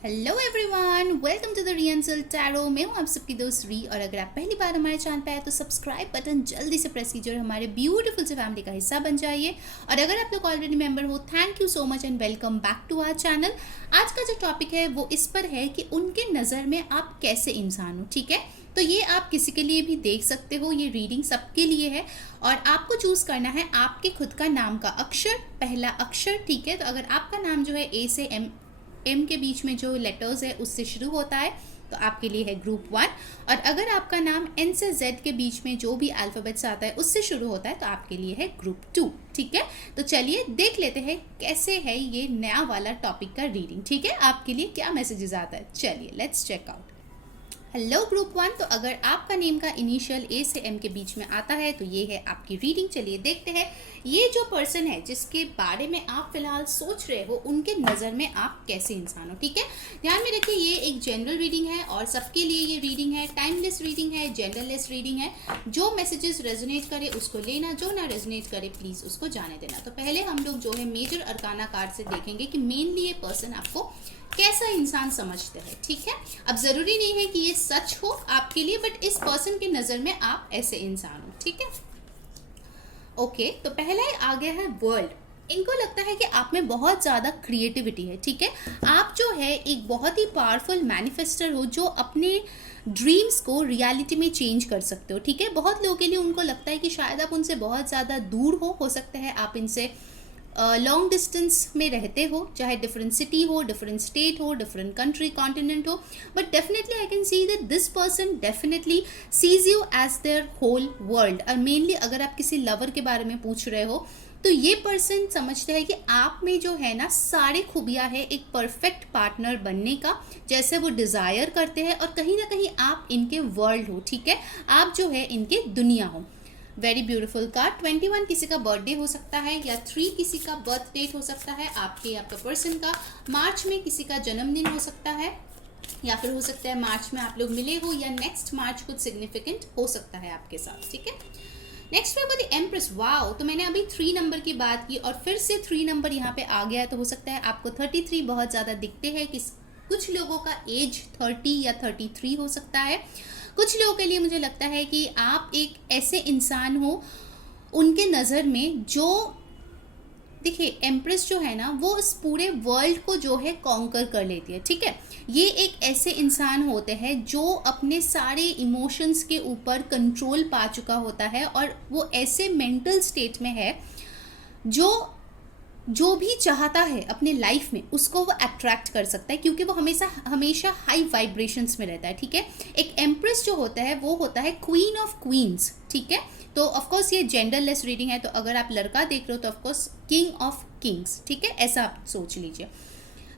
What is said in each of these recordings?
Hello everyone, welcome to the रियंसल tarot. मैं हूँ आप सबकी दोस्त री, और अगर आप पहली बार हमारे चैनल पे आए तो सब्सक्राइब बटन जल्दी से प्रेस कीजिए और हमारे ब्यूटीफुल से फैमिली का हिस्सा बन जाइए। और अगर आप लोग ऑलरेडी मेंबर हो, thank you so much and welcome back to our channel. आज का जो टॉपिक है वो इस पर है कि उनके नज़र में आप कैसे इंसान हो। ठीक है, तो ये आप किसी के लिए भी देख सकते हो, ये रीडिंग सबके लिए है और आपको चूज करना है आपके खुद का नाम का अक्षर, पहला अक्षर। ठीक है, तो अगर आपका नाम जो है ए से एम के बीच में जो लेटर्स है उससे शुरू होता है तो आपके लिए है ग्रुप 1, और अगर आपका नाम एन से जेड के बीच में जो भी अल्फ़ाबेट्स आता है उससे शुरू होता है तो आपके लिए है ग्रुप 2। ठीक है, तो चलिए देख लेते हैं कैसे है ये नया वाला टॉपिक का रीडिंग। ठीक है, आपके लिए क्या मैसेजेस आता है, चलिए let's check out. Hello group 1, तो अगर आपका नेम का इनिशियल ए से एम के बीच में आता है तो ये है आपकी रीडिंग। चलिए देखते हैं ये जो पर्सन है जिसके बारे में आप फिलहाल सोच रहे हो, उनके नज़र में आप कैसे इंसान हो। ठीक है, ध्यान में रखिए ये एक जनरल रीडिंग है और सबके लिए ये रीडिंग है, टाइमलेस रीडिंग है, जेंडरलेस रीडिंग है। जो मैसेजेस रेजोनेट करे उसको लेना, जो ना रेजोनेट करे प्लीज़ उसको जाने देना। तो पहले हम लोग जो है मेजर अरकाना कार्ड से देखेंगे कि मेनली ये पर्सन आपको कैसा इंसान समझते हैं। ठीक है, अब जरूरी नहीं है कि ये सच हो आपके लिए, बट इस पर्सन के नजर में आप ऐसे इंसान हो। ठीक है, ओके, तो पहला ही आ गया है वर्ल्ड। इनको लगता है कि आप में बहुत ज़्यादा क्रिएटिविटी है। ठीक है, आप जो है एक बहुत ही पावरफुल मैनिफेस्टर हो जो अपने ड्रीम्स को रियलिटी में चेंज कर सकते हो। ठीक है, बहुत लोगों के लिए उनको लगता है कि शायद आप उनसे बहुत ज़्यादा दूर हो सकता है आप इनसे लॉन्ग डिस्टेंस में रहते हो, चाहे डिफरेंट सिटी हो, डिफरेंट स्टेट हो, डिफरेंट कंट्री कॉन्टिनेंट हो, but definitely I can see that this person definitely sees you as their whole world. और मेनली अगर आप किसी लवर के बारे में पूछ रहे हो तो ये पर्सन समझते हैं कि आप में जो है ना सारे खूबियाँ है एक परफेक्ट पार्टनर बनने का, जैसे वो डिज़ायर करते हैं, और कहीं ना कहीं आप इनके वर्ल्ड हो। ठीक है, आप जो है इनके दुनिया हो। Very beautiful card. 21 किसी का बर्थडे हो सकता है या 3 किसी का बर्थ डेट हो सकता है आपका पर्सन का। मार्च में किसी का जन्मदिन हो सकता है, या फिर हो सकता है मार्च में आप लोग मिले हो, या नेक्स्ट मार्च कुछ सिग्निफिकेंट हो सकता है आपके साथ। ठीक है, नेक्स्ट पे द एम्प्रेस। वाओ, तो मैंने अभी 3 नंबर की बात की और फिर से 3 नंबर यहाँ पे आ गया, तो हो सकता है आपको 33 बहुत ज़्यादा दिखते हैं। कुछ लोगों का एज 30 या 33 हो सकता है। कुछ लोगों के लिए मुझे लगता है कि आप एक ऐसे इंसान हो उनके नज़र में जो, देखिए एम्प्रेस जो है ना वो इस पूरे वर्ल्ड को जो है कॉन्कर कर लेती है। ठीक है, ये एक ऐसे इंसान होते हैं जो अपने सारे इमोशंस के ऊपर कंट्रोल पा चुका होता है, और वो ऐसे मेंटल स्टेट में है जो जो भी चाहता है अपने लाइफ में उसको वो अट्रैक्ट कर सकता है, क्योंकि वो हमेशा हमेशा हाई वाइब्रेशंस में रहता है। ठीक है, एक एम्प्रेस जो होता है वो होता है क्वीन ऑफ क्वींस। ठीक है, तो ऑफकोर्स ये जेंडरलेस रीडिंग है, तो अगर आप लड़का देख रहे हो तो ऑफकोर्स किंग ऑफ किंग्स। ठीक है, ऐसा आप सोच लीजिए।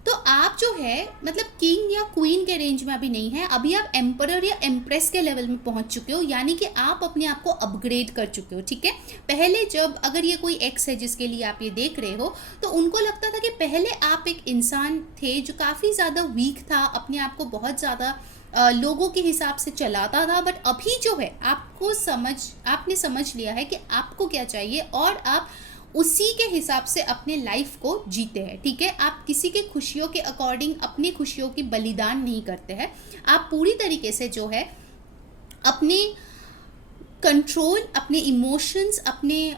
तो आप जो है मतलब किंग या क्वीन के रेंज में अभी नहीं है, अभी आप एम्परर या एम्प्रेस के लेवल में पहुंच चुके हो, यानी कि आप अपने आप को अपग्रेड कर चुके हो। ठीक है, पहले जब अगर ये कोई एक्स है जिसके लिए आप ये देख रहे हो तो उनको लगता था कि पहले आप एक इंसान थे जो काफ़ी ज़्यादा वीक था, अपने आप को बहुत ज़्यादा लोगों के हिसाब से चलाता था, बट अभी जो है आपने समझ लिया है कि आपको क्या चाहिए और आप उसी के हिसाब से अपने लाइफ को जीते हैं। ठीक है, आप किसी के खुशियों के अकॉर्डिंग अपनी खुशियों की बलिदान नहीं करते हैं। आप पूरी तरीके से जो है अपने कंट्रोल, अपने इमोशंस, अपने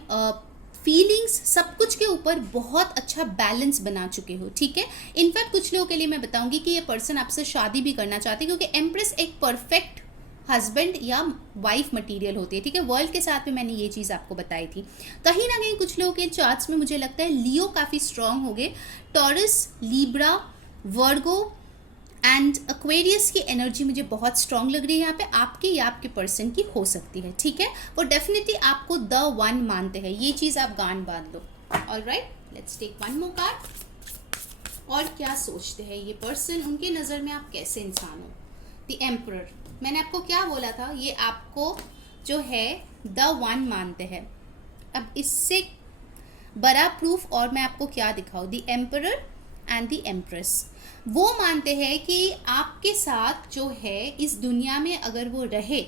फीलिंग्स, सब कुछ के ऊपर बहुत अच्छा बैलेंस बना चुके हो। ठीक है, इनफैक्ट कुछ लोगों के लिए मैं बताऊंगी कि ये पर्सन आपसे शादी भी करना चाहते हैं, क्योंकि एम्प्रेस एक परफेक्ट हस्बैंड या वाइफ मटेरियल होती है। ठीक है, वर्ल्ड के साथ में मैंने ये चीज़ आपको बताई थी। कहीं ना कहीं कुछ लोगों के चार्ट्स में मुझे लगता है लियो काफ़ी स्ट्रांग हो गए। Taurus, Libra, Virgo and Aquarius की एनर्जी मुझे बहुत स्ट्रांग लग रही है यहाँ पे, आपके या आपके पर्सन की हो सकती है। ठीक है, वो डेफिनेटली आपको द वन मानते हैं, ये चीज़ आप गान बांध लो। Alright, let's take one more card. और क्या सोचते हैं ये पर्सन, उनके नज़र में आप कैसे इंसान हो। द एम्परर, मैंने आपको क्या बोला था, ये आपको जो है द वन मानते हैं। अब इससे बड़ा प्रूफ और मैं आपको क्या दिखाऊँ। The emperor and the empress, वो मानते हैं कि आपके साथ जो है इस दुनिया में अगर वो रहे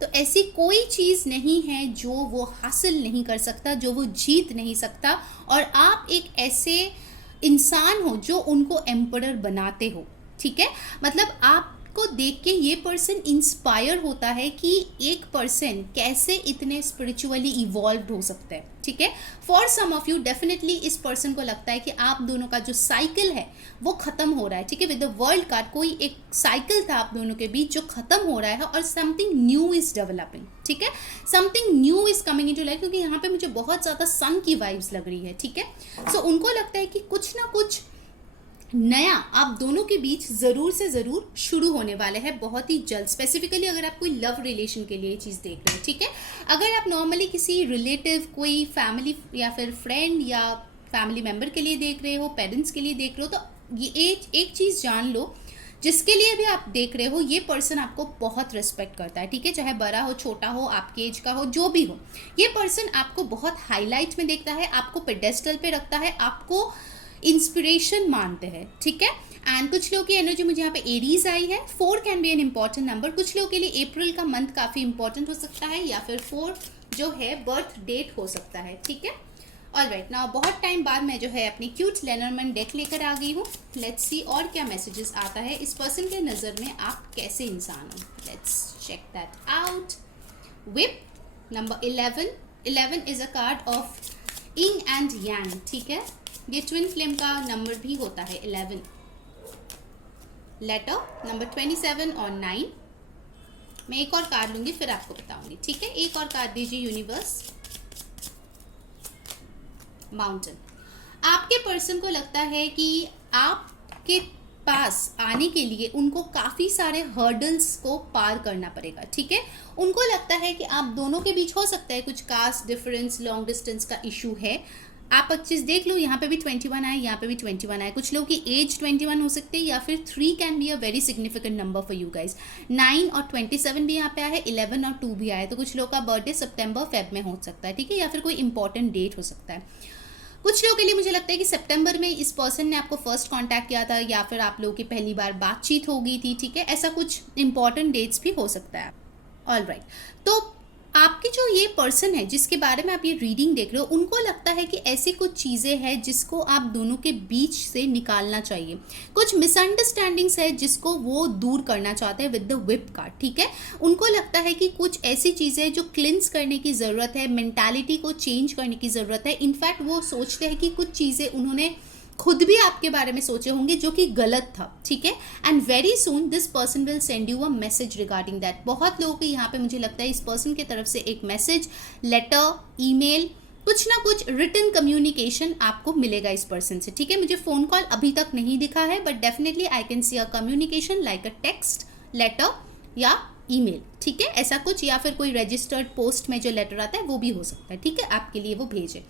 तो ऐसी कोई चीज़ नहीं है जो वो हासिल नहीं कर सकता, जो वो जीत नहीं सकता, और आप एक ऐसे इंसान हो जो उनको एम्परर बनाते हो। ठीक है, मतलब आपको देख के ये पर्सन इंस्पायर होता है कि एक पर्सन कैसे इतने स्पिरिचुअली इवॉल्व हो सकता है, ठीक है। For some of you definitely इस पर्सन को लगता है कि आप दोनों का जो साइकिल है वो खत्म हो रहा है, ठीक है। विद द वर्ल्ड कार्ड कोई एक साइकिल था आप दोनों के बीच जो खत्म हो रहा है और समथिंग न्यू इज डेवलपिंग, ठीक है, something new is coming into life, क्योंकि यहाँ पे मुझे बहुत ज़्यादा सन की वाइब्स लग रही है, ठीक है। सो उनको लगता है कि कुछ ना कुछ नया आप दोनों के बीच ज़रूर से ज़रूर शुरू होने वाले हैं बहुत ही जल्द। स्पेसिफिकली अगर आप कोई लव रिलेशन के लिए ये चीज़ देख रहे हो, ठीक है। अगर आप नॉर्मली किसी रिलेटिव, कोई फैमिली या फिर फ्रेंड या फैमिली मेम्बर के लिए देख रहे हो, पेरेंट्स के लिए देख रहे हो, तो ये एक चीज़ जान लो, जिसके लिए भी आप देख रहे हो ये पर्सन आपको बहुत रिस्पेक्ट करता है, ठीक है। चाहे बड़ा हो, छोटा हो, आपके एज का हो, जो भी हो, ये पर्सन आपको बहुत हाईलाइट में देखता है, आपको पेडेस्टल पे रखता है, आपको इंस्पिरेशन मानते हैं, ठीक है। एंड कुछ लोगों की एनर्जी मुझे यहाँ पे एरीज आई है। 4 can be an important number. कुछ लोगों के लिए अप्रैल का मंथ काफ़ी इंपॉर्टेंट हो सकता है, या फिर 4 जो है बर्थ डेट हो सकता है, ठीक है। ऑलराइट, नाउ बहुत टाइम बाद मैं जो है अपनी क्यूट लेनरमैन डेक लेकर आ गई हूँ। लेट्स सी और क्या मैसेजेस आता है इस पर्सन के नज़र में, आप कैसे इंसान हो। Let's check that out. विप number 11। 11 is a card of yin and yang, ठीक है। ये ट्विन फ्लेम का नंबर भी होता है 11। लेटर नंबर 27 और 9। मैं एक और कार्ड लूंगी फिर आपको बताऊंगी, ठीक है। एक और कार्ड दीजिए यूनिवर्स। माउंटेन। आपके पर्सन को लगता है कि आपके पास आने के लिए उनको काफ़ी सारे हर्डल्स को पार करना पड़ेगा, ठीक है। उनको लगता है कि आप दोनों के बीच हो सकता है कुछ कास्ट डिफरेंस, लॉन्ग डिस्टेंस का इशू है। आप एक चीज़ देख लो, यहाँ पे भी 21 आए, यहाँ पे भी 21 आए। कुछ लोगों की एज 21 हो सकती है, या फिर 3 can be a very significant number for you guys. 9 और 27 भी यहाँ पे आया है, 11 और 2 भी आया है। तो कुछ लोगों का बर्थडे सितंबर फेब में हो सकता है, ठीक है, या फिर कोई इंपॉर्टेंट डेट हो सकता है। कुछ लोगों के लिए मुझे लगता है कि सितंबर में इस पर्सन ने आपको फर्स्ट कांटेक्ट किया था, या फिर आप लोगों की पहली बार बातचीत हो गई थी, ठीक है। ऐसा कुछ इंपॉर्टेंट डेट्स भी हो सकता है। ऑलराइट, तो आपकी जो ये पर्सन है जिसके बारे में आप ये रीडिंग देख रहे हो, उनको लगता है कि ऐसी कुछ चीज़ें हैं जिसको आप दोनों के बीच से निकालना चाहिए। कुछ मिसअंडरस्टैंडिंग्स है जिसको वो दूर करना चाहते हैं विद द विप कार्ड, ठीक है। उनको लगता है कि कुछ ऐसी चीज़ें जो क्लिंस करने की ज़रूरत है, मेंटालिटी को चेंज करने की ज़रूरत है। इनफैक्ट वो सोचते हैं कि कुछ चीज़ें उन्होंने खुद भी आपके बारे में सोचे होंगे जो कि गलत था, ठीक है। And very soon this person will send you a message regarding that. बहुत लोगों को यहाँ पे मुझे लगता है इस पर्सन की तरफ से एक मैसेज, लेटर, ईमेल, कुछ ना कुछ रिटन कम्युनिकेशन आपको मिलेगा इस पर्सन से, ठीक है। मुझे फ़ोन कॉल अभी तक नहीं दिखा है, but definitely I can see a communication like a text, letter या ईमेल, ठीक है, ऐसा कुछ। या फिर कोई रजिस्टर्ड पोस्ट में जो लेटर आता है वो भी हो सकता है, ठीक है, आपके लिए वो भेजे।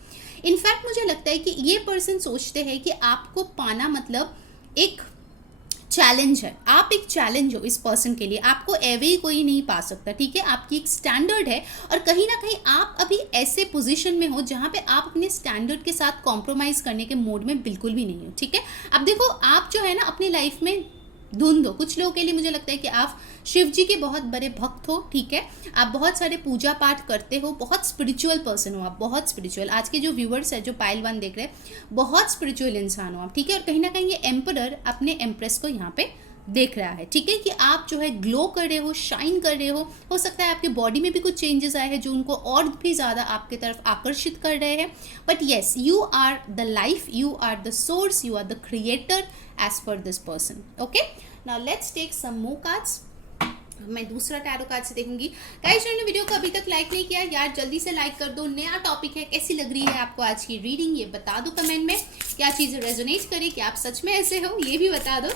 इनफैक्ट मुझे लगता है कि ये पर्सन सोचते हैं कि आपको पाना मतलब एक चैलेंज है, आप एक चैलेंज हो इस पर्सन के लिए। आपको एवे ही कोई नहीं पा सकता, ठीक है। आपकी एक स्टैंडर्ड है, और कहीं ना कहीं आप अभी ऐसे पोजीशन में हो जहाँ पे आप अपने स्टैंडर्ड के साथ कॉम्प्रोमाइज करने के मोड में बिल्कुल भी नहीं हो, ठीक है। अब देखो, आप जो है ना अपनी लाइफ में धुंध हो। कुछ लोगों के लिए मुझे लगता है कि आप शिव जी के बहुत बड़े भक्त हो, ठीक है। आप बहुत सारे पूजा पाठ करते हो, बहुत स्पिरिचुअल पर्सन हो आप, बहुत स्पिरिचुअल। आज के जो व्यूअर्स है, जो पाइल 1 देख रहे हैं, बहुत स्पिरिचुअल इंसान हो आप, ठीक है। और कहीं ना कहीं ये एम्परर अपने एम्प्रेस को यहाँ पे देख रहा है, ठीक है, कि आप जो है ग्लो कर रहे हो, शाइन कर रहे हो सकता है आपके बॉडी में भी कुछ चेंजेस आए हैं जो उनको और भी ज़्यादा आपके तरफ आकर्षित कर रहे हैं। But yes, you are the life, you are the source, you are the creator as per this person. Okay, now let's take some more cards. मैं दूसरा टैरो कार्ड से देखूंगी। गाइस, जिन्होंने वीडियो को अभी तक लाइक नहीं किया यार, जल्दी से लाइक कर दो। नया टॉपिक है, कैसी लग रही है आपको आज की रीडिंग, ये बता दो कमेंट में। क्या चीज़ें रेजोनेट करें, कि आप सच में ऐसे हो, ये भी बता दो।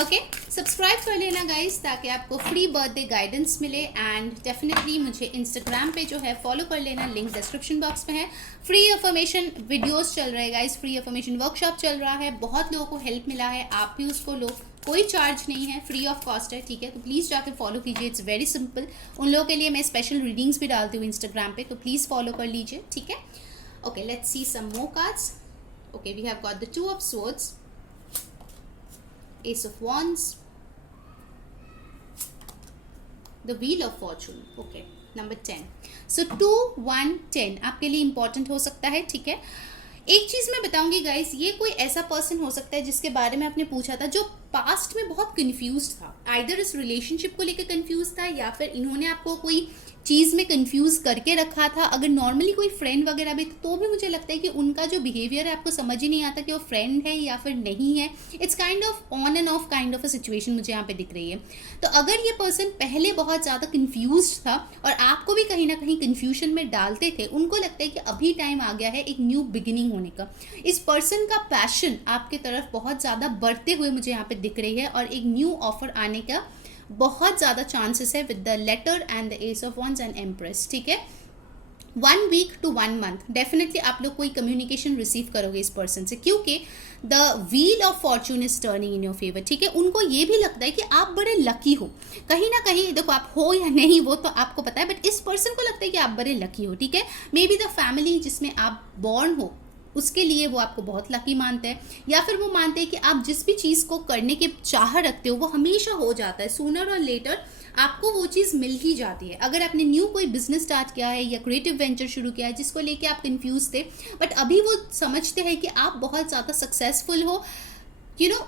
ओके, सब्सक्राइब कर लेना गाइस, ताकि आपको फ्री बर्थडे गाइडेंस मिले। एंड डेफिनेटली मुझे इंस्टाग्राम पे जो है फॉलो कर लेना, लिंक डिस्क्रिप्शन बॉक्स में है। फ्री अफर्मेशन वीडियोस चल रहे हैं गाइस, फ्री अफर्मेशन वर्कशॉप चल रहा है, बहुत लोगों को हेल्प मिला है, आप भी उसको लो, कोई चार्ज नहीं है, फ्री ऑफ कॉस्ट है, ठीक है। तो प्लीज़ जाकर फॉलो कीजिए, इट्स वेरी सिंपल। उन लोगों के लिए मैं स्पेशल रीडिंग्स भी डालती हूँ इंस्टाग्राम पे, तो प्लीज़ फॉलो कर लीजिए, ठीक है। Okay, let's see some more cards. Okay, we have got the 2 of swords, ace of wands, the wheel of fortune. Okay, number 10। So 2, 1, 10 आपके लिए इंपॉर्टेंट हो सकता है, ठीक है। एक चीज़ मैं बताऊंगी गाइस, ये कोई ऐसा पर्सन हो सकता है जिसके बारे में आपने पूछा था, जो पास्ट में बहुत कंफ्यूज था, आइदर इस रिलेशनशिप को लेकर कंफ्यूज था या फिर इन्होंने आपको कोई चीज़ में कंफ्यूज करके रखा था। अगर नॉर्मली कोई फ्रेंड वगैरह भी तो भी मुझे लगता है कि उनका जो बिहेवियर है आपको समझ ही नहीं आता कि वो फ्रेंड है या फिर नहीं है। It's kind of on end of kind of a situation मुझे यहाँ पे दिख रही है। तो अगर ये पर्सन पहले बहुत ज़्यादा कंफ्यूज था और आपको भी कहीं ना कहीं कंफ्यूजन में डालते थे, उनको लगता है कि अभी टाइम आ गया है एक न्यू बिगिनिंग होने का। इस पर्सन का पैशन आपके तरफ बहुत ज़्यादा बढ़ते हुए मुझे यहाँ पे दिख रही है और एक न्यू ऑफर आने का बहुत ज़्यादा चांसेस है with the letter and the ace of wands and empress. ठीक है, 1 वीक टू 1 मंथ डेफिनेटली आप लोग कोई कम्युनिकेशन रिसीव करोगे इस पर्सन से, क्योंकि the wheel of Fortune is turning in your favour. ठीक है, उनको ये भी लगता है कि आप बड़े लकी हो कहीं ना कहीं। देखो आप हो या नहीं वो तो आपको पता है, बट इस पर्सन को लगता है कि आप बड़े लकी हो। ठीक है, मे बी द फैमिली जिसमें आप बॉर्न हो उसके लिए वो आपको बहुत लकी मानते हैं, या फिर वो मानते हैं कि आप जिस भी चीज़ को करने की चाह रखते हो वो हमेशा हो जाता है, सूनर और लेटर आपको वो चीज़ मिल ही जाती है। अगर आपने न्यू कोई बिजनेस स्टार्ट किया है या क्रिएटिव वेंचर शुरू किया है जिसको लेके आप कंफ्यूज थे, बट अभी वो समझते हैं कि आप बहुत ज़्यादा सक्सेसफुल हो। यू नो,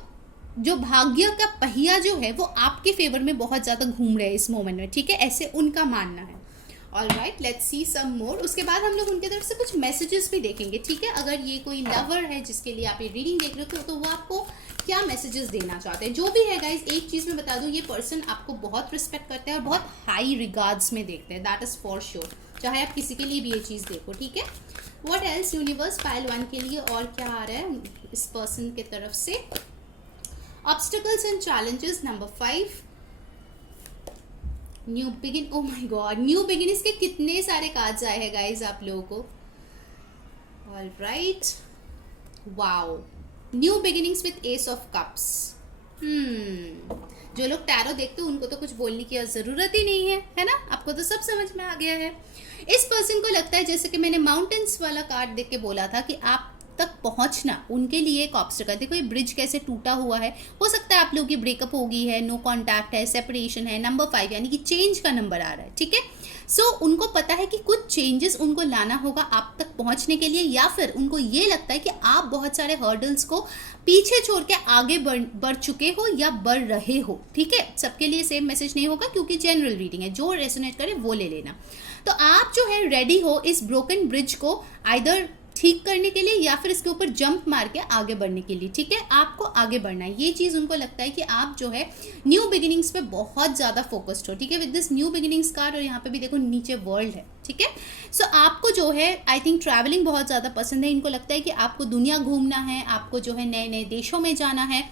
जो भाग्य का पहिया जो है वो आपके फेवर में बहुत ज़्यादा घूम रहे हैं इस मोमेंट में। ठीक है, ऐसे उनका मानना है। All right, let's see some मोर। उसके बाद हम लोग उनके तरफ से कुछ मैसेजेस भी देखेंगे। ठीक है, अगर ये कोई लवर है जिसके लिए आप ये रीडिंग देख रहे हो तो वो आपको क्या मैसेजेस देना चाहते हैं। जो भी है गाइज, एक चीज़ मैं बता दूं, ये पर्सन आपको बहुत रिस्पेक्ट करते हैं और बहुत हाई रिगार्ड्स में देखते हैं, दैट इज़ फॉर श्योर, चाहे आप किसी के लिए भी ये चीज़ देखो। ठीक है, व्हाट एल्स यूनिवर्स पाइल 1 के लिए और क्या आ रहा है इस पर्सन के तरफ से। Obstacles and challenges number 5, new begin. Oh my God, new beginnings के कितने सारे कार्ड्स आए हैं गाइज आप लोगों को। All right, wow, new beginnings with S of cups. जो लोग टैरो देखते हो उनको तो कुछ बोलने की ज़रूरत ही नहीं है ना, आपको तो सब समझ में आ गया है। इस पर्सन को लगता है, जैसे कि मैंने माउंटेन्स वाला कार्ड देख के बोला था, कि आप तक पहुंचना उनके लिए एक ऑब्स्टिकल। देखो ये ब्रिज कैसे टूटा हुआ है, हो सकता है आप लोगों की ब्रेकअप हो गई है, नो कांटेक्ट है, सेपरेशन है। नंबर 5 यानी कि चेंज का नंबर आ रहा है। ठीक है, सो उनको पता है कि कुछ चेंजेस उनको लाना होगा आप तक पहुंचने के लिए, या फिर उनको ये लगता है कि आप बहुत सारे हर्डल्स को पीछे छोड़ के आगे बढ़ चुके हो या बढ़ रहे हो। ठीक है, सबके लिए सेम मैसेज नहीं होगा क्योंकि जनरल रीडिंग है, जो रेजोनेट करे वो ले लेना। तो आप जो है रेडी हो इस ब्रोकन ब्रिज को आइदर ठीक करने के लिए या फिर इसके ऊपर जंप मार के आगे बढ़ने के लिए। ठीक है, आपको आगे बढ़ना है, ये चीज़ उनको लगता है कि आप जो है न्यू बिगिनिंग्स पे बहुत ज़्यादा फोकस्ड हो। ठीक है, with this new beginnings card, और यहाँ पे भी देखो नीचे वर्ल्ड है। ठीक है, सो आपको जो है आई थिंक ट्रैवलिंग बहुत ज़्यादा पसंद है। इनको लगता है कि आपको दुनिया घूमना है, आपको जो है नए नए देशों में जाना है,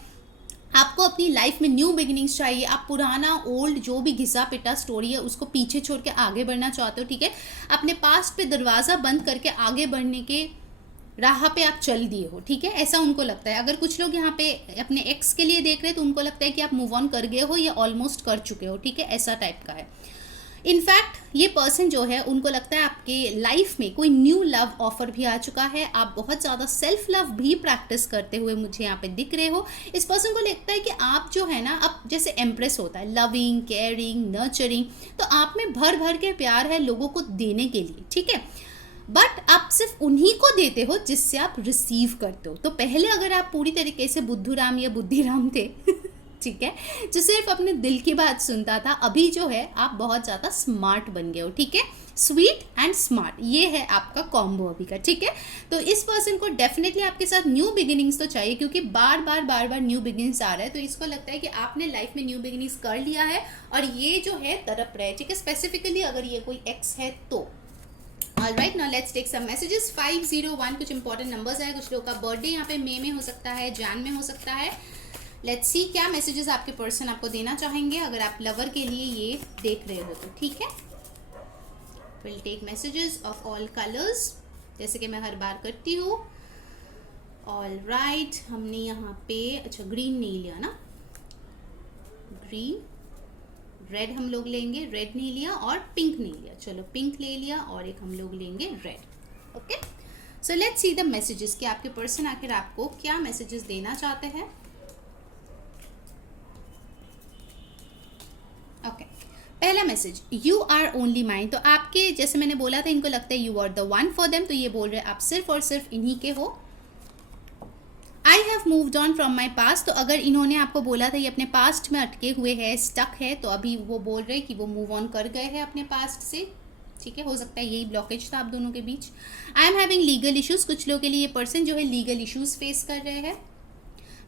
आपको अपनी लाइफ में न्यू बिगिनिंग्स चाहिए। आप पुराना ओल्ड जो भी घिसा पिटा स्टोरी है उसको पीछे छोड़ के आगे बढ़ना चाहते हो। ठीक है, अपने पास्ट पे दरवाज़ा बंद करके आगे बढ़ने के राह पे आप चल दिए हो। ठीक है, ऐसा उनको लगता है। अगर कुछ लोग यहाँ पे अपने एक्स के लिए देख रहे हैं तो उनको लगता है कि आप मूव ऑन कर गए हो या ऑलमोस्ट कर चुके हो। ठीक है, ऐसा टाइप का है। इनफैक्ट ये पर्सन जो है उनको लगता है आपके लाइफ में कोई न्यू लव ऑफर भी आ चुका है। आप बहुत ज़्यादा सेल्फ लव भी प्रैक्टिस करते हुए मुझे यहाँ पे दिख रहे हो। इस पर्सन को लगता है कि आप जो है ना, अब जैसे एम्प्रेस होता है, लविंग, केयरिंग, नर्चरिंग, तो आप में भर भर के प्यार है लोगों को देने के लिए। ठीक है, बट आप सिर्फ उन्हीं को देते हो जिससे आप रिसीव करते हो। तो पहले अगर आप पूरी तरीके से बुद्धूराम या बुद्धिराम थे ठीक है, जो सिर्फ अपने दिल की बात सुनता था, अभी जो है आप बहुत ज़्यादा स्मार्ट बन गए हो। ठीक है, स्वीट एंड स्मार्ट, ये है आपका कॉम्बो अभी का। ठीक है, तो इस पर्सन को डेफिनेटली आपके साथ न्यू बिगिनिंग्स तो चाहिए, क्योंकि बार बार न्यू बिगिनिंग्स आ रहा है। तो इसको लगता है कि आपने लाइफ में न्यू बिगिनिंग्स कर लिया है और ये जो है तड़प रहा है। ठीक है, स्पेसिफिकली अगर ये कोई एक्स है तो। Alright, now let's take some messages. 501 कुछ इंपॉर्टेंट नंबर्स है। कुछ लोगों का बर्थडे यहाँ पे मई में हो सकता है, जैन में हो सकता है। लेट्स सी क्या मैसेजेस आपके पर्सन आपको देना चाहेंगे अगर आप लवर के लिए ये देख रहे हो तो। ठीक है, will take messages of all colours जैसे कि मैं हर बार करती हूँ। ऑल राइट, हमने यहाँ पे अच्छा ग्रीन नहीं लिया ना, ग्रीन, रेड हम लोग लेंगे, रेड नहीं लिया, और पिंक नहीं लिया। चलो पिंक ले लिया और एक हम लोग लेंगे red. Okay, so let's see the messages कि आपके पर्सन आखिर आपको क्या मैसेजेस देना चाहते हैं। ओके, पहला message, you are only mine. तो आपके, जैसे मैंने बोला था, इनको लगता है you are the one for them, तो ये बोल रहे हैं आप सिर्फ और सिर्फ इन्हीं के हो। I have moved on from my past, तो अगर इन्होंने आपको बोला था ये अपने पास्ट में अटके हुए है, स्टक है, तो अभी वो बोल रहे हैं कि वो मूव ऑन कर गए हैं अपने पास्ट से, ठीक है। हो सकता है यही ब्लॉकेज था आप दोनों के बीच। I am having legal issues, कुछ लोगों के लिए ये पर्सन जो है लीगल इश्यूज फेस कर रहे हैं।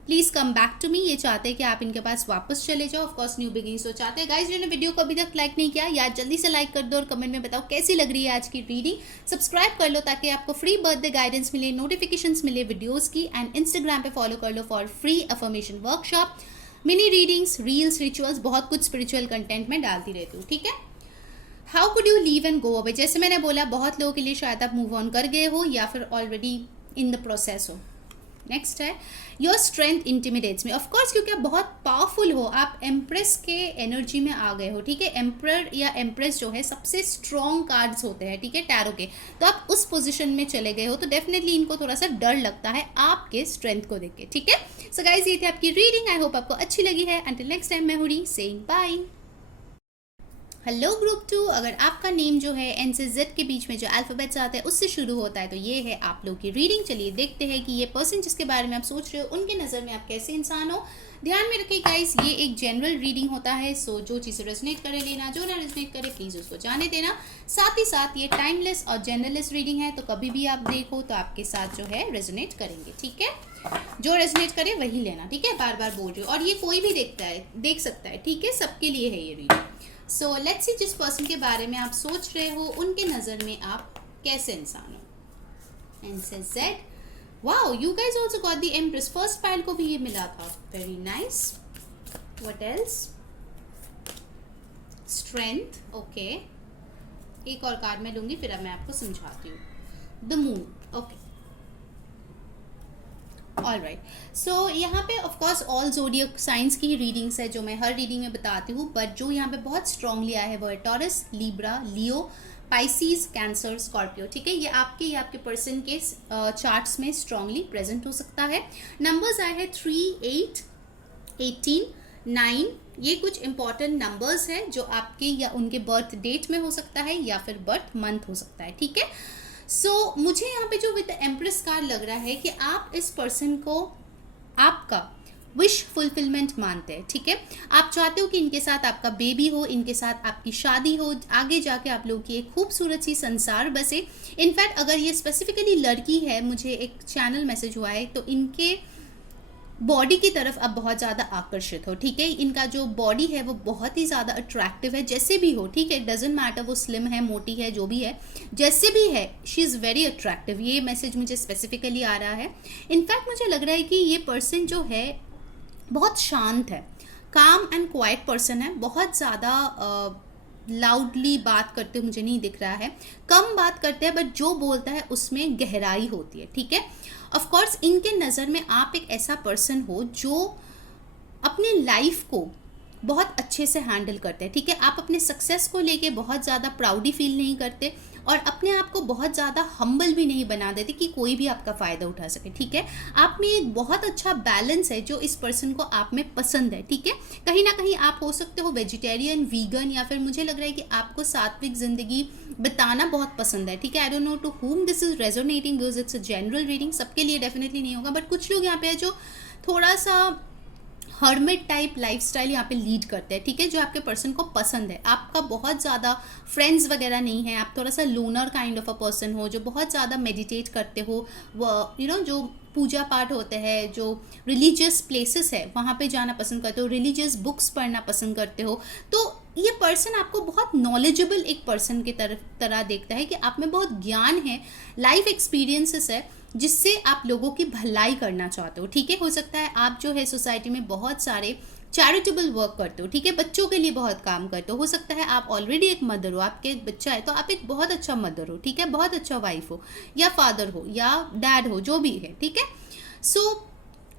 Please come back to me, ये चाहते हैं कि आप इनके पास वापस चले जाओ। ऑफकोर्स न्यू बिगिनिंग्स तो चाहते हैं। गाइस जिन्होंने वीडियो को अभी तक लाइक नहीं किया यार जल्दी से लाइक कर दो और कमेंट में बताओ कैसी लग रही है आज की रीडिंग। सब्सक्राइब कर लो ताकि आपको फ्री बर्थडे गाइडेंस मिले, नोटिफिकेशंस मिले वीडियोस की, एंड इंस्टाग्राम पे फॉलो कर लो for free affirmation workshop, mini readings, reels, rituals, बहुत कुछ स्पिरिचुअल कंटेंट में डालती रहती हूँ, ठीक है। How could you leave and go away, जैसे मैंने बोला बहुत लोगों के लिए शायद आप मूव ऑन कर गए हो या फिर ऑलरेडी इन द प्रोसेस हो। नेक्स्ट है योर स्ट्रेंथ इंटिमिडेट्स मी, ऑफकोर्स क्योंकि आप बहुत पावरफुल हो, आप एम्प्रेस के एनर्जी में आ गए हो, ठीक है। एम्प्रर या एम्प्रेस जो है सबसे स्ट्रॉन्ग कार्ड्स होते हैं, ठीक है, टैरो के, तो आप उस पोजीशन में चले गए हो, तो डेफिनेटली इनको थोड़ा सा डर लगता है आपके स्ट्रेंथ को देख के, ठीक है। सो गाइस ये थी आपकी रीडिंग, आई होप आपको अच्छी लगी है। अंटिल नेक्स्ट टाइम मैं हुरी सेइंग बाय। हेलो ग्रुप 2, अगर आपका नेम जो है एन से जेड के बीच में जो अल्फ़ाबेट्स आते हैं उससे शुरू होता है तो ये है आप लोग की रीडिंग। चलिए देखते हैं कि ये पर्सन जिसके बारे में आप सोच रहे हो उनके नज़र में आप कैसे इंसान हो। ध्यान में रखिए गाइस ये एक जनरल रीडिंग होता है, सो जो चीज़ें रेजोनेट करे लेना, जो ना रेजोनेट करे प्लीज़ उसको जाने देना। साथ ही साथ ये टाइमलेस और जनरलेस रीडिंग है, तो कभी भी आप देखो तो आपके साथ जो है रेजोनेट करेंगे, ठीक है। जो रेजोनेट करे वही लेना, ठीक है, बार बार बोल रही हूँ। और ये कोई भी देख सकता है, ठीक है, सबके लिए है ये रीडिंग। सो लेट्स सी जिस पर्सन के बारे में आप सोच रहे हो उनके नज़र में आप कैसे इंसान हो। एंड से Z, wow you guys also got the empress, first pile को भी ये मिला था, very nice. What else, strength, okay. एक और कार्ड मैं लूंगी फिर अब मैं आपको समझाती हूँ। The moon, okay, all right. So यहाँ पे ऑफकोर्स ऑल जोडियक साइंस की रीडिंग्स है जो मैं हर रीडिंग में बताती हूँ, बट जो यहाँ पे बहुत स्ट्रांगली आया है वो है टॉरस, लीब्रा, लियो, पाइसीज, कैंसर, स्कॉर्पियो, ठीक है। ये आपके पर्सन के चार्ट्स में स्ट्रांगली प्रेजेंट हो सकता है। नंबर्स आए हैं 3, 8, 18, 9, ये कुछ इंपॉर्टेंट नंबर्स हैं जो आपके या उनके बर्थ डेट में हो सकता है या फिर बर्थ मंथ हो सकता है, ठीक है। सो मुझे यहाँ पे जो विद एम्प्रेस कार्ड लग रहा है कि आप इस पर्सन को आपका विश फुलफिलमेंट मानते हैं, ठीक है। आप चाहते हो कि इनके साथ आपका बेबी हो, इनके साथ आपकी शादी हो, आगे जाके आप लोगों की एक खूबसूरत सी संसार बसे। इनफैक्ट अगर ये स्पेसिफिकली लड़की है, मुझे एक चैनल मैसेज हुआ है, तो इनके बॉडी की तरफ आप बहुत ज़्यादा आकर्षित हो, ठीक है। इनका जो बॉडी है वो बहुत ही ज़्यादा अट्रैक्टिव है, जैसे भी हो, ठीक है, डजेंट मैटर वो स्लिम है, मोटी है, जो भी है, जैसे भी है, शी इज़ वेरी अट्रैक्टिव। ये मैसेज मुझे स्पेसिफिकली आ रहा है। इनफैक्ट मुझे लग रहा है कि ये पर्सन जो है बहुत शांत है, काम एंड क्वाइट पर्सन है, बहुत ज़्यादा लाउडली बात करते मुझे नहीं दिख रहा है, कम बात करते हैं, बट जो बोलता है उसमें गहराई होती है, ठीक है। ऑफ कोर्स इनके नज़र में आप एक ऐसा पर्सन हो जो अपने लाइफ को बहुत अच्छे से हैंडल करते हैं, ठीक है। आप अपने सक्सेस को लेके बहुत ज़्यादा प्राउडी फील नहीं करते और अपने आप को बहुत ज़्यादा हम्बल भी नहीं बना देते कि कोई भी आपका फ़ायदा उठा सके, ठीक है। आप में एक बहुत अच्छा बैलेंस है जो इस पर्सन को आप में पसंद है, ठीक है। कहीं ना कहीं आप हो सकते हो वेजिटेरियन, वीगन, या फिर मुझे लग रहा है कि आपको सात्विक ज़िंदगी बिताना बहुत पसंद है, ठीक है। I don't know to whom this is resonating, because it's a general reading, सबके लिए डेफिनेटली नहीं होगा, बट कुछ लोग यहाँ पे है जो थोड़ा सा हर्मिट टाइप लाइफस्टाइल यहाँ पे लीड करते हैं, ठीक है, जो आपके पर्सन को पसंद है। आपका बहुत ज़्यादा फ्रेंड्स वगैरह नहीं है, आप थोड़ा सा loner kind of a person हो जो बहुत ज़्यादा मेडिटेट करते हो, जो पूजा पाठ होते हैं, जो रिलीजियस प्लेसेस है वहाँ पे जाना पसंद करते हो, रिलीजियस बुक्स पढ़ना पसंद करते हो। तो ये पर्सन आपको बहुत नॉलेजेबल एक पर्सन की तरह देखता है कि आप में बहुत ज्ञान है, लाइफ एक्सपीरियंसेस है जिससे आप लोगों की भलाई करना चाहते हो, ठीक है। हो सकता है आप जो है सोसाइटी में बहुत सारे चैरिटेबल वर्क करते हो, ठीक है, बच्चों के लिए बहुत काम करते हो सकता है आप ऑलरेडी एक मदर हो, आपके एक बच्चा है तो आप एक बहुत अच्छा मदर हो, ठीक है, बहुत अच्छा वाइफ हो या फादर हो या डैड हो, जो भी है, ठीक है। सो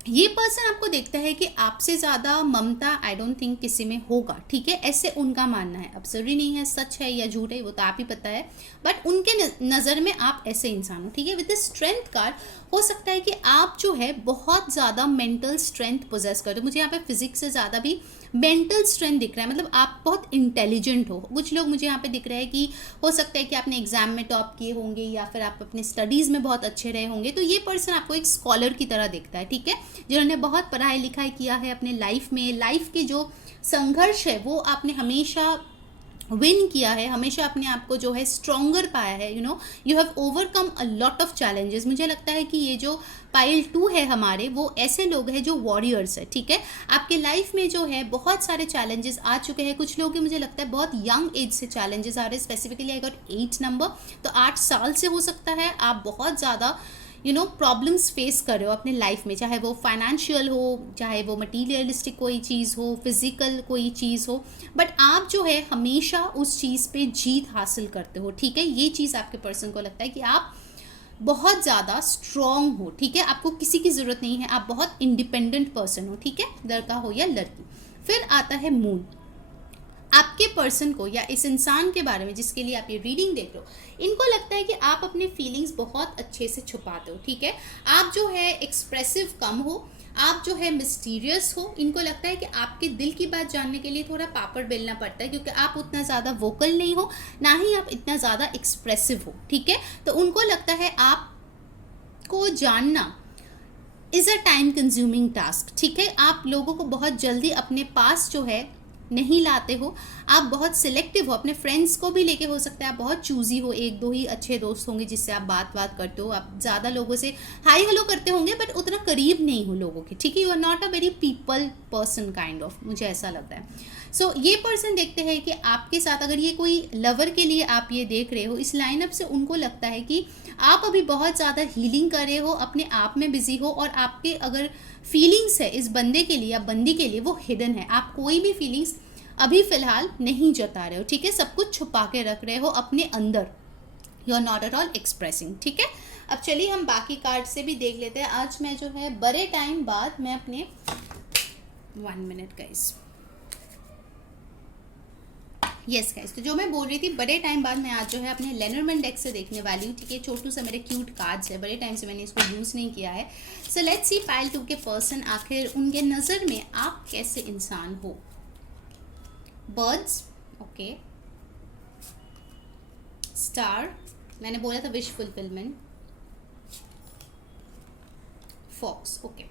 ये पर्सन आपको देखता है कि आपसे ज़्यादा ममता आई डोंट थिंक किसी में होगा, ठीक है, ऐसे उनका मानना है। अब ज़रूरी नहीं है सच है या झूठ है, वो तो आप ही पता है, बट उनके नज़र में आप ऐसे इंसान हो, ठीक है। विद द स्ट्रेंथ कार्ड हो सकता है कि आप जो है बहुत ज़्यादा मेंटल स्ट्रेंथ पोजेस करते हो। मुझे यहाँ पे फिजिक्स से ज़्यादा भी मेंटल स्ट्रेंथ दिख रहा है, मतलब आप बहुत इंटेलिजेंट हो। कुछ लोग मुझे यहाँ पे दिख रहे हैं कि हो सकता है कि आपने एग्जाम में टॉप किए होंगे या फिर आप अपने स्टडीज़ में बहुत अच्छे रहे होंगे, तो ये पर्सन आपको एक स्कॉलर की तरह दिखता है, ठीक है। जिन्होंने बहुत पढ़ाई लिखाई किया है अपने लाइफ में, लाइफ के जो संघर्ष है वो आपने हमेशा विन किया है, हमेशा अपने आप को जो है स्ट्रॉन्गर पाया है, you have overcome a lot of challenges. मुझे लगता है कि ये जो पाइल 2 है हमारे, वो ऐसे लोग हैं जो वॉरियर्स है, ठीक है। आपके लाइफ में जो है बहुत सारे चैलेंजेस आ चुके हैं। कुछ लोग मुझे लगता है बहुत यंग एज से चैलेंजेस आ रहे हैं। स्पेसिफिकली आई गॉट 8 नंबर, तो 8 साल से हो सकता है आप बहुत ज़्यादा प्रॉब्लम्स फेस कर रहे हो अपने लाइफ में, चाहे वो फाइनेंशियल हो, चाहे वो मटीरियलिस्टिक कोई चीज़ हो, फिजिकल कोई चीज़ हो, बट आप जो है हमेशा उस चीज़ पे जीत हासिल करते हो, ठीक है। ये चीज़ आपके पर्सन को लगता है कि आप बहुत ज़्यादा स्ट्रॉन्ग हो, ठीक है, आपको किसी की ज़रूरत नहीं है, आप बहुत इंडिपेंडेंट पर्सन हो, ठीक है, लड़का हो या लड़की। फिर आता है मून। आपके पर्सन को या इस इंसान के बारे में जिसके लिए आप ये रीडिंग देख रहे हो, इनको लगता है कि आप अपने फीलिंग्स बहुत अच्छे से छुपाते हो, ठीक है। आप जो है एक्सप्रेसिव कम हो, आप जो है मिस्टीरियस हो। इनको लगता है कि आपके दिल की बात जानने के लिए थोड़ा पापड़ बेलना पड़ता है, क्योंकि आप उतना ज़्यादा वोकल नहीं हो, ना ही आप इतना ज़्यादा एक्सप्रेसिव हो, ठीक है। तो उनको लगता है आपको जानना is a time consuming task, ठीक है। आप लोगों को बहुत जल्दी अपने पास जो है नहीं लाते हो, आप बहुत सिलेक्टिव हो, अपने फ्रेंड्स को भी लेके हो सकता है आप बहुत चूजी हो, 1-2 ही अच्छे दोस्त होंगे जिससे आप बात करते हो, आप ज़्यादा लोगों से हाई हेलो करते होंगे बट उतना करीब नहीं हो लोगों के, ठीक है। You are not a very people person kind of, मुझे ऐसा लगता है। सो ये पर्सन देखते हैं कि आपके साथ, अगर ये कोई लवर के लिए आप ये देख रहे हो, इस लाइनअप से उनको लगता है कि आप अभी बहुत ज़्यादा हीलिंग कर रहे हो, अपने आप में बिजी हो, और आपके अगर फीलिंग्स है इस बंदे के लिए या बंदी के लिए वो हिडन है। आप कोई भी फीलिंग्स अभी फ़िलहाल नहीं जता रहे हो, ठीक है, सब कुछ छुपा के रख रहे हो अपने अंदर, you are not at all expressing, ठीक है। अब चलिए हम बाकी कार्ड से भी देख लेते हैं। आज मैं जो है बड़े टाइम बाद मैं अपने 1 मिनट गाइस, यस गाइस, तो जो मैं बोल रही थी बड़े टाइम बाद मैं आज जो है अपने लेनरमैन डेक से देखने वाली हूँ, ठीक है। छोटू सा मेरे क्यूट कार्ड्स है, बड़े टाइम से मैंने इसको यूज़ नहीं किया है। सो लेट्स सी पाइल 2 के पर्सन आखिर उनके नज़र में आप कैसे इंसान हो। बर्ड्स, ओके, स्टार, मैंने बोला था विश फुलफिलमेंट, फॉक्स, ओके।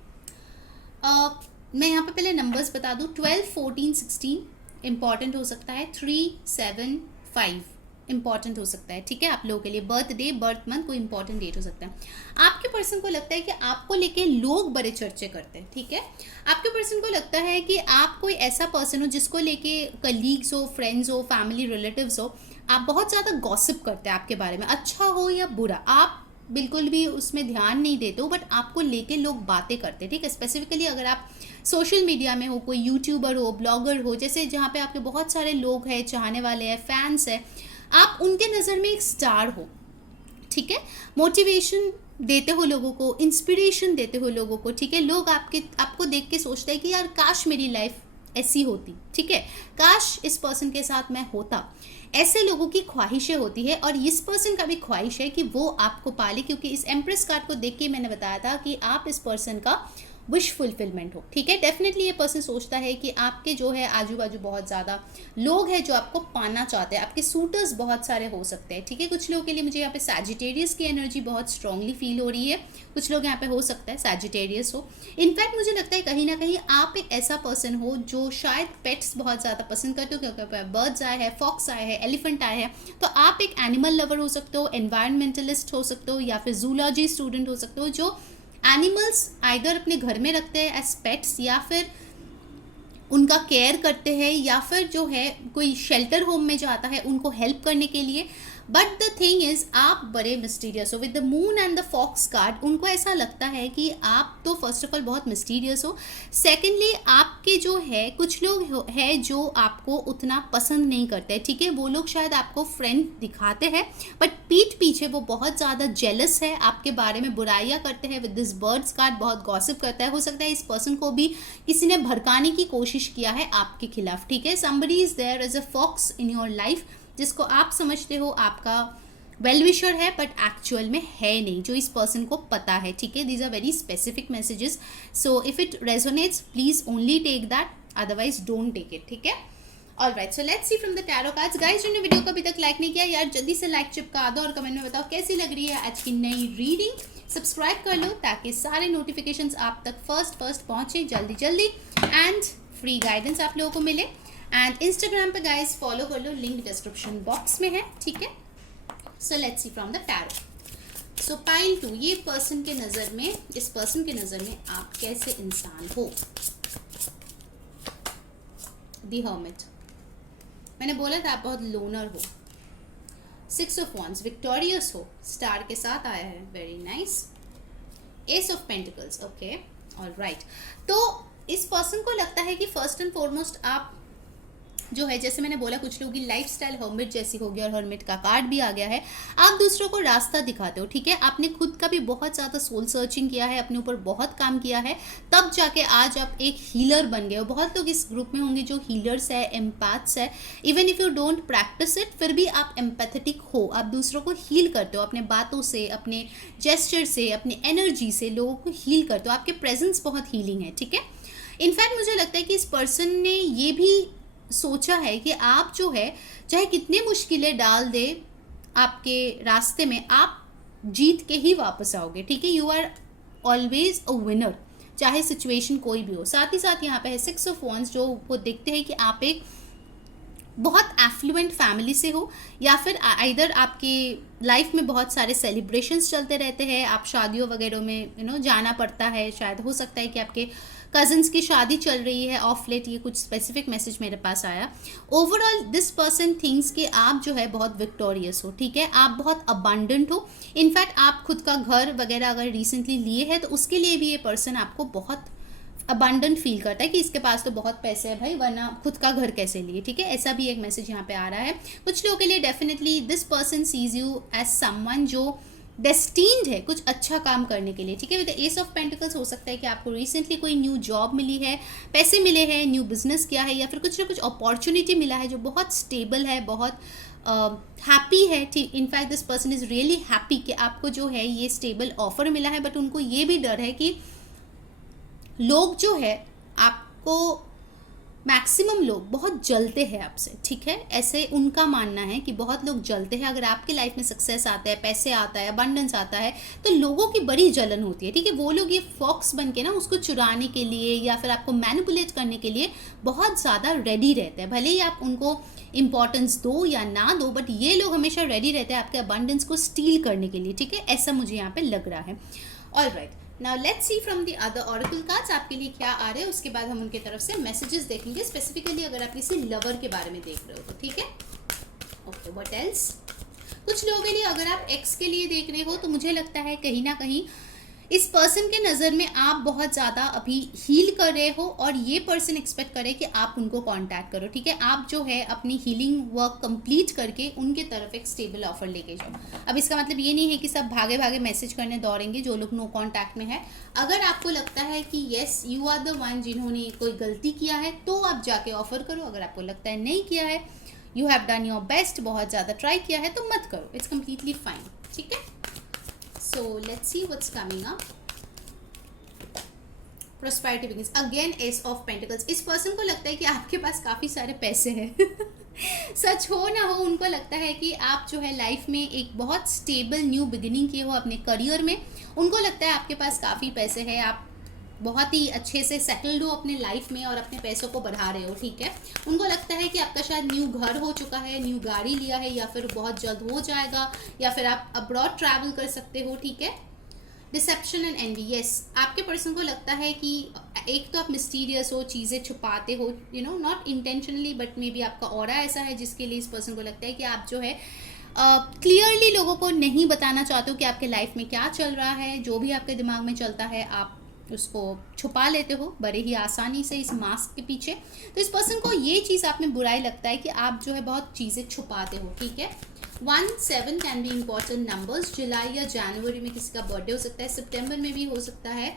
मैं यहाँ पे पहले नंबर्स बता दूँ, 12, 14, 16 इम्पॉर्टेंट हो सकता है, 3, 7, 5 इंपॉर्टेंट हो सकता है, ठीक है। आप लोगों के लिए बर्थडे, बर्थ मंथ कोई इंपॉर्टेंट डेट हो सकता है। आपके पर्सन को लगता है कि आपको लेके लोग बड़े चर्चे करते हैं, ठीक है। आपके पर्सन को लगता है कि आप कोई ऐसा पर्सन हो जिसको लेके कलीग्स हो, फ्रेंड्स हो, फैमिली रिलेटिव्स हो, आप बहुत ज़्यादा गॉसिप करते हैं आपके बारे में, अच्छा हो या बुरा, आप बिल्कुल भी उसमें ध्यान नहीं देते हो, बट आपको लेके लोग बातें करते हैं, ठीक है। स्पेसिफिकली अगर आप सोशल मीडिया में हो, कोई यूट्यूबर हो, ब्लॉगर हो, जैसे जहाँ पे आपके बहुत सारे लोग हैं, चाहने वाले हैं, फैंस हैं, आप उनके नज़र में एक स्टार हो, ठीक है। मोटिवेशन देते हो लोगों को, इंस्पिरेशन देते हो लोगों को, ठीक है। लोग आपको देख के सोचते हैं कि यार काश मेरी लाइफ ऐसी होती, ठीक है, काश इस पर्सन के साथ मैं होता। ऐसे लोगों की ख्वाहिशें होती है, और इस पर्सन का भी ख्वाहिश है कि वो आपको पाले, क्योंकि इस एम्प्रेस कार्ड को देख के मैंने बताया था कि आप इस पर्सन का विश फुलफिलमेंट हो, ठीक है। डेफिनेटली ये पर्सन सोचता है कि आपके जो है आजू बाजू बहुत ज़्यादा लोग हैं जो आपको पाना चाहते हैं, आपके सूटर्स बहुत सारे हो सकते हैं, ठीक है। कुछ लोगों के लिए मुझे यहाँ पे सैजिटेरियस की एनर्जी बहुत स्ट्रांगली फील हो रही है, कुछ लोग यहाँ पे हो सकता है सैजिटेरियस हो। इनफैक्ट मुझे लगता है कहीं ना कहीं आप एक ऐसा पर्सन हो जो शायद पेट्स बहुत ज़्यादा पसंद करते हो, क्योंकि बर्ड्स आए हैं, फॉक्स आए हैं, एलिफेंट आए हैं, तो आप एक एनिमल लवर हो सकते हो, एनवायरमेंटलिस्ट हो सकते हो, या फिर जूलॉजी स्टूडेंट हो सकते हो, जो एनिमल्स आइदर अपने घर में रखते हैं एज पेट्स, या फिर उनका केयर करते हैं, या फिर जो है कोई शेल्टर होम में जो आता है उनको हेल्प करने के लिए। बट द थिंग इज आप बड़े मिस्टीरियस हो। With the moon and the fox card उनको ऐसा लगता है कि आप तो फर्स्ट ऑफ ऑल बहुत मिस्टीरियस हो, सेकेंडली आपके जो है कुछ लोग है जो आपको उतना पसंद नहीं करते, ठीक है। वो लोग शायद आपको फ्रेंड दिखाते हैं, बट पीठ पीछे वो बहुत ज़्यादा जेलस है, आपके बारे में बुराइयां करते हैं। विद दिस बर्ड्स कार्ड बहुत गॉसिप करता है, हो सकता है इस पर्सन को भी किसी ने भड़काने की कोशिश किया है आपके खिलाफ, ठीक है। Somebody is there as a fox in your life, जिसको आप समझते हो आपका वेल विशर है, बट एक्चुअल में है नहीं, जो इस पर्सन को पता है, ठीक है। These are very specific messages, so if it resonates please only take that, otherwise don't take it, ठीक है। Alright, so let's see from the tarot cards. Guys जिन्होंने वीडियो को अभी तक लाइक नहीं किया यार जल्दी से लाइक चिपका दो और कमेंट में बताओ कैसी लग रही है आज की नई रीडिंग। सब्सक्राइब कर लो ताकि सारे नोटिफिकेशंस आप तक फर्स्ट पहुँचे जल्दी जल्दी, एंड फ्री गाइडेंस आप लोगों को मिले। एंड इंस्टाग्राम पे गाइज फॉलो कर लो, लिंक डिस्क्रिप्शन बॉक्स में है, ठीक है। सो let's see from the tarot. So pile 2, ये पर्सन के नज़र में, इस पर्सन के नज़र में आप कैसे इंसान हो। द हर्मिट, मैंने बोला था आप बहुत लोनर हो। 6 ऑफ वॉन्ड्स, विक्टोरियस हो, स्टार के साथ आया है, very nice. S of pentacles, okay, alright. तो इस पर्सन को लगता है कि फर्स्ट एंड फॉरमोस्ट आप जो है, जैसे मैंने बोला कुछ लोगों की लाइफस्टाइल हर्मिट जैसी होगी और हर्मिट का कार्ड भी आ गया है। आप दूसरों को रास्ता दिखाते हो, ठीक है। आपने खुद का भी बहुत ज़्यादा सोल सर्चिंग किया है, अपने ऊपर बहुत काम किया है, तब जाके आज आप एक हीलर बन गए हो। बहुत लोग इस ग्रुप में होंगे जो हीलर्स है, एम्पैथ्स है। Even if you don't practice it, फिर भी आप एम्पैथेटिक हो, आप दूसरों को हील करते हो अपने बातों से, अपने जेस्चर से, अपनी एनर्जी से लोगों को हील करते हो। आपके प्रेजेंस बहुत हीलिंग है, ठीक है। इनफैक्ट मुझे लगता है कि इस पर्सन ने ये भी सोचा है कि आप जो है चाहे कितने मुश्किलें डाल दे आपके रास्ते में, आप जीत के ही वापस आओगे, ठीक है। You are always a winner, चाहे सिचुएशन कोई भी हो। साथ ही साथ यहाँ पे है 6 ऑफ वॉन्ड्स, जो वो देखते हैं कि आप एक बहुत एफ्लुएंट फैमिली से हो, या फिर आइदर आपकी लाइफ में बहुत सारे सेलिब्रेशंस चलते रहते हैं, आप शादियों वगैरह में जाना पड़ता है। शायद हो सकता है कि आपके कजन्स की शादी चल रही है ऑफ लेट, ये कुछ स्पेसिफिक मैसेज मेरे पास आया। ओवरऑल दिस पर्सन थिंक्स कि आप जो है बहुत विक्टोरियस हो, ठीक है। आप बहुत अबांडेंट हो। इनफैक्ट आप खुद का घर वगैरह अगर रिसेंटली लिए है तो उसके लिए भी ये पर्सन आपको बहुत अबांडेंट फील करता है कि इसके पास तो बहुत पैसे है भाई, वरना खुद का घर कैसे लिए, ठीक है। ऐसा भी एक मैसेज यहाँ पे आ रहा है। कुछ लोगों के लिए definitely this person sees you as someone जो डेस्टिन्ड है कुछ अच्छा काम करने के लिए, ठीक है। विद एस ऑफ पेंटिकल्स हो सकता है कि आपको रिसेंटली कोई न्यू जॉब मिली है, पैसे मिले हैं, न्यू बिजनेस किया है, या फिर कुछ ना कुछ अपॉर्चुनिटी मिला है जो बहुत स्टेबल है, बहुत हैप्पी है, ठीक। In fact this person is really happy कि आपको जो है ये स्टेबल ऑफर मिला है। बट उनको ये भी डर है कि लोग जो है आपको, मैक्सिमम लोग बहुत जलते हैं आपसे, ठीक है। ऐसे उनका मानना है कि बहुत लोग जलते हैं। अगर आपके लाइफ में सक्सेस आता है, पैसे आता है, अबंडेंस आता है, तो लोगों की बड़ी जलन होती है, ठीक है। वो लोग ये फॉक्स बन के ना उसको चुराने के लिए या फिर आपको मैनिपुलेट करने के लिए बहुत ज़्यादा रेडी रहते हैं। भले ही आप उनको इंपॉर्टेंस दो या ना दो, बट ये लोग हमेशा रेडी रहते हैं आपके अबंडेंस को स्टील करने के लिए, ठीक है। ऐसा मुझे यहाँ पे लग रहा है। Alright, now let's see from the other oracle cards आपके लिए क्या आ रहे हैं। उसके बाद हम उनके तरफ से मैसेजेस देखेंगे, स्पेसिफिकली अगर आप किसी लवर के बारे में देख रहे हो तो, ठीक है। Okay, what else. कुछ लोगों के लिए, अगर आप एक्स के लिए देख रहे हो तो मुझे लगता है कहीं ना कहीं इस पर्सन के नज़र में आप बहुत ज़्यादा अभी हील कर रहे हो और ये पर्सन एक्सपेक्ट करे कि आप उनको कांटेक्ट करो, ठीक है। आप जो है अपनी हीलिंग वर्क कंप्लीट करके उनके तरफ एक स्टेबल ऑफर लेके जाओ। अब इसका मतलब ये नहीं है कि सब भागे भागे मैसेज करने दौड़ेंगे जो लोग नो कांटेक्ट में है। अगर आपको लगता है कि yes you are the one जिन्होंने कोई गलती किया है तो आप जाके ऑफर करो। अगर आपको लगता है नहीं किया है, you have done your best, बहुत ज़्यादा ट्राई किया है, तो मत करो, इट्स कम्प्लीटली फाइन, ठीक है। So let's see what's coming up. Prosperity begins again, Ace of Pentacles. इस पर्सन को लगता है कि आपके पास काफ़ी सारे पैसे हैं सच हो ना हो, उनको लगता है कि आप जो है लाइफ में एक बहुत स्टेबल न्यू बिगिनिंग किए हो अपने करियर में। उनको लगता है आपके पास काफ़ी पैसे हैं, आप बहुत ही अच्छे से सेटल्ड हो अपने लाइफ में और अपने पैसों को बढ़ा रहे हो, ठीक है। उनको लगता है कि आपका शायद न्यू घर हो चुका है, न्यू गाड़ी लिया है, या फिर बहुत जल्द हो जाएगा, या फिर आप अब्रॉड ट्रैवल कर सकते हो, ठीक है। डिसेप्शन एंड एनवी, यस, आपके पर्सन को लगता है कि एक तो आप मिस्टीरियस हो, चीज़ें छुपाते हो, you know, not intentionally, but may be आपका ऑरा ऐसा है जिसके लिए इस पर्सन को लगता है कि आप जो है क्लियरली लोगों को नहीं बताना चाहते हो कि आपके लाइफ में क्या चल रहा है। जो भी आपके दिमाग में चलता है आप उसको छुपा लेते हो बड़े ही आसानी से इस मास्क के पीछे। तो इस पर्सन को ये चीज़ आप में बुराई लगता है कि आप जो है बहुत चीज़ें छुपाते हो, ठीक है। 1-7 कैन बी इम्पॉर्टेंट नंबर्स। जुलाई या जनवरी में किसी का बर्थडे हो सकता है, सितंबर में भी हो सकता है,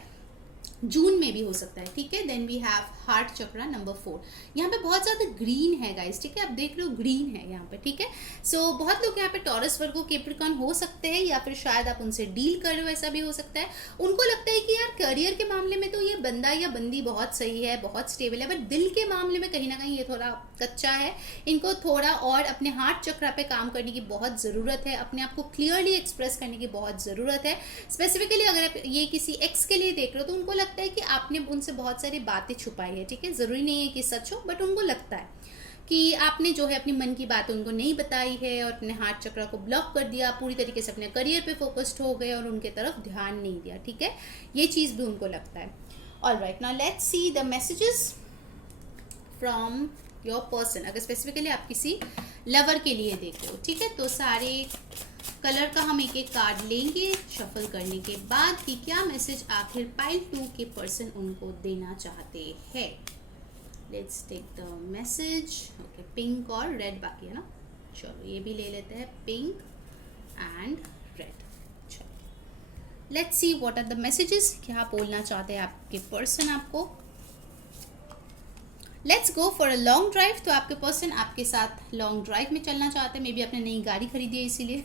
जून में भी हो सकता है, ठीक है। Then we have heart chakra number 4। यहाँ पे बहुत ज़्यादा ग्रीन है गाइस, ठीक है, आप देख रहे हो ग्रीन है यहाँ पे, ठीक है। सो बहुत लोग यहाँ पे टॉरस वर्गो कैप्रिकॉर्न हो सकते हैं, या फिर शायद आप उनसे डील कर रहे हो, ऐसा भी हो सकता है। उनको लगता है कि यार करियर के मामले में तो ये बंदा या बंदी बहुत सही है, बहुत स्टेबल है, बट दिल के मामले में कहीं ना कहीं ये थोड़ा कच्चा है। इनको थोड़ा और अपने हार्ट चक्रा पे काम करने की बहुत ज़रूरत है, अपने आप को क्लियरली एक्सप्रेस करने की बहुत ज़रूरत है। स्पेसिफिकली अगर आप ये किसी एक्स के लिए देख रहे हो तो उनको लगता है कि आपने उनसे बहुत सारी बातें छुपाई है, ठीक है। ज़रूरी नहीं है कि सच हो, बट उनको लगता है कि आपने जो है अपनी मन की बात उनको नहीं बताई है, और अपने हार्ट चक्र को ब्लॉक कर दिया, पूरी तरीके से अपने करियर पे फोकस्ड हो गए और उनके तरफ ध्यान नहीं दिया, ठीक है। ये चीज़ भी उनको लगता है। Alright, now let's see the messages from your person. अगर स्पेसिफिकली आप किसी लवर के लिए देख रहे हो, ठीक है, तो सारे कलर का हम एक एक कार्ड लेंगे शफल करने के बाद कि क्या मैसेज आखिर पाइल 2 के पर्सन उनको देना चाहते हैं। Let's take the message. Okay, pink और रेड बाकी है ना, चलो ये भी ले लेते हैं, पिंक एंड रेड। चलो let's see what are the messages, क्या बोलना चाहते हैं आपके पर्सन आपको। Let's go for a long drive. तो आपके पर्सन आपके साथ लॉन्ग ड्राइव में चलना चाहते हैं, मे बी आपने नई गाड़ी खरीदी है इसीलिए।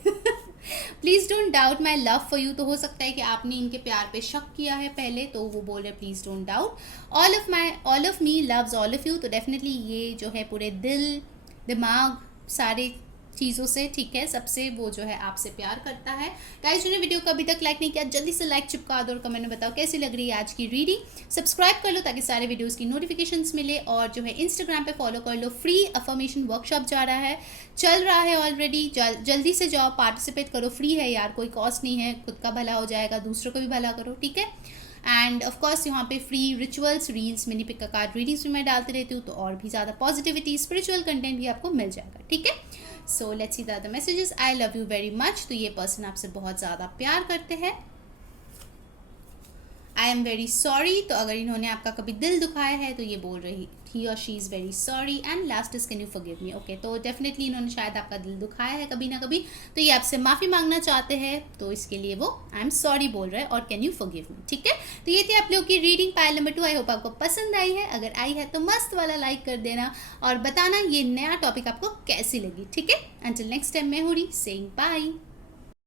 Please don't doubt my love for you. तो हो सकता है कि आपने इनके प्यार पे शक किया है पहले, तो वो बोल रहे हैं please don't doubt. All of me loves all of you. तो डेफिनेटली ये जो है पूरे दिल दिमाग सारे चीज़ों से, ठीक है, सबसे वो जो है आपसे प्यार करता है। गाइस, जिन्होंने वीडियो को अभी तक लाइक नहीं किया जल्दी से लाइक चिपका दो और कमेंट में बताओ कैसी लग रही है आज की रीडिंग। सब्सक्राइब कर लो ताकि सारे वीडियोस की नोटिफिकेशंस मिले, और जो है इंस्टाग्राम पे फॉलो कर लो। फ्री अफर्मेशन वर्कशॉप जा रहा है, चल रहा है ऑलरेडी, जल्दी से जाओ, पार्टिसिपेट करो, फ्री है यार, कोई कॉस्ट नहीं है, खुद का भला हो जाएगा, दूसरों को भी भला करो, ठीक है। एंड ऑफ कोर्स यहाँ पे free rituals, reels, mini pick का कार्ड रीडिंग्स भी मैं डालती रहती हूँ, तो और भी ज़्यादा पॉजिटिविटी स्पिरिचुअल कंटेंट भी आपको मिल जाएगा, ठीक है। सो let's see the other messages. I love you very much. तो ये पर्सन आपसे बहुत ज़्यादा प्यार करते हैं। I am very sorry. तो अगर इन्होंने आपका कभी दिल दुखाया है तो ये बोल रही ही और she is very sorry. And last is can you forgive me. Okay, तो डेफिनेटली इन्होंने शायद आपका दिल दुखाया है कभी ना कभी, तो ये आपसे माफ़ी मांगना चाहते हैं, तो इसके लिए वो आई एम सॉरी बोल रहे हैं और कैन यू फॉरगिव मी, ठीक है। तो ये थी आप लोगों की reading pile number 2। I hope आपको पसंद आई है। अगर आई है तो मस्त वाला लाइक कर देना और बताना ये नया टॉपिक आपको कैसी लगी, ठीक है। अंटिल नेक्स्ट टाइम, मैं हूँ री सेइंग बाय।